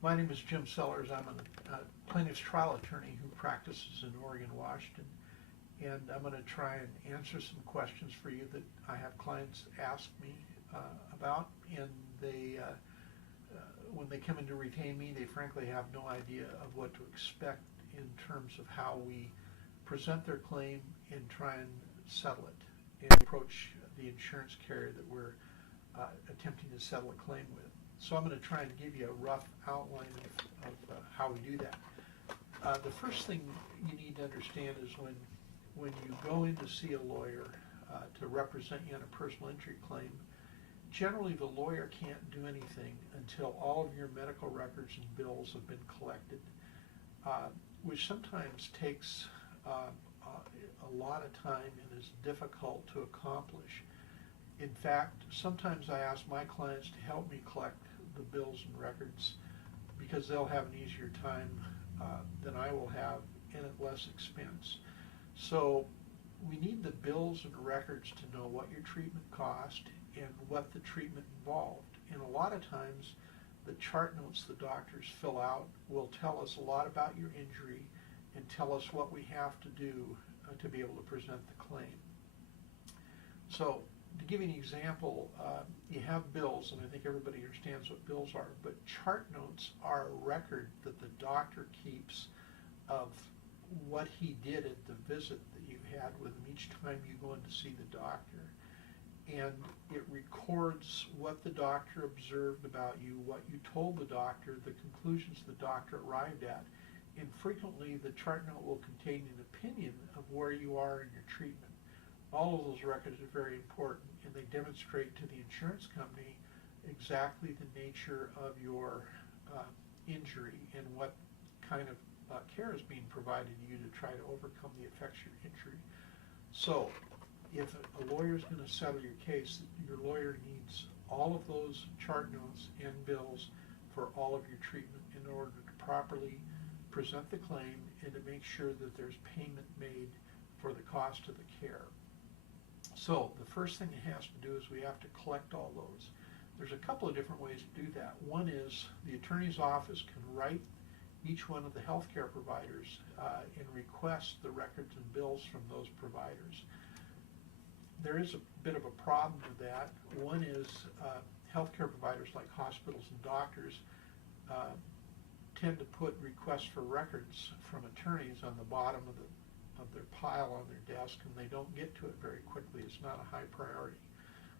My name is Jim Sellers. I'm a plaintiff's trial attorney who practices in Oregon, Washington, and I'm going to try and answer some questions for you that I have clients ask me about, and when they come in to retain me, they frankly have no idea of what to expect in terms of how we present their claim and try and settle it and approach the insurance carrier that we're attempting to settle a claim with. So I'm going to try and give you a rough outline of how we do that. The first thing you need to understand is when you go in to see a lawyer to represent you on a personal injury claim, generally the lawyer can't do anything until all of your medical records and bills have been collected, which sometimes takes a lot of time and is difficult to accomplish. In fact, sometimes I ask my clients to help me collect the bills and records because they'll have an easier time than I will have and at less expense. So we need the bills and records to know what your treatment cost and what the treatment involved. And a lot of times the chart notes the doctors fill out will tell us a lot about your injury and tell us what we have to do to be able to present the claim. So to give you an example, you have bills, and I think everybody understands what bills are, but chart notes are a record that the doctor keeps of what he did at the visit that you had with him each time you go in to see the doctor. And it records what the doctor observed about you, what you told the doctor, the conclusions the doctor arrived at, and frequently the chart note will contain an opinion of where you are in your treatment. All of those records are very important, and they demonstrate to the insurance company exactly the nature of your injury and what kind of care is being provided to you to try to overcome the effects of your injury. So if a lawyer is going to settle your case, your lawyer needs all of those chart notes and bills for all of your treatment in order to properly present the claim and to make sure that there's payment made for the cost of the care. So the first thing it has to do is we have to collect all those. There's a couple of different ways to do that. One is the attorney's office can write each one of the healthcare providers and request the records and bills from those providers. There is a bit of a problem with that. One is healthcare providers like hospitals and doctors tend to put requests for records from attorneys on the bottom of their pile on their desk, and they don't get to it very quickly. It's not a high priority.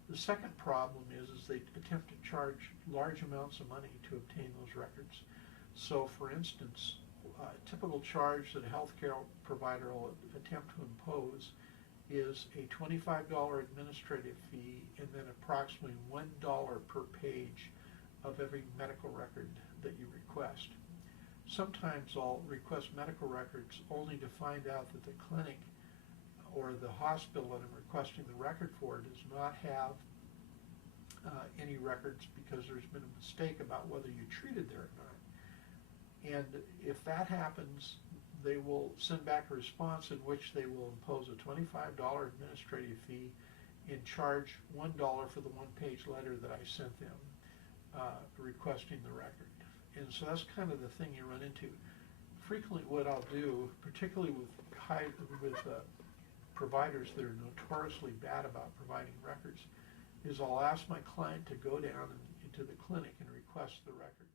The second problem is they attempt to charge large amounts of money to obtain those records. So for instance, a typical charge that a healthcare provider will attempt to impose is a $25 administrative fee and then approximately $1 per page of every medical record that you request. Sometimes I'll request medical records only to find out that the clinic or the hospital that I'm requesting the record for does not have any records because there's been a mistake about whether you treated there or not. And if that happens, they will send back a response in which they will impose a $25 administrative fee and charge $1 for the one-page letter that I sent them requesting the record. And so that's kind of the thing you run into. Frequently what I'll do, particularly with providers that are notoriously bad about providing records, is I'll ask my client to go down into the clinic and request the record.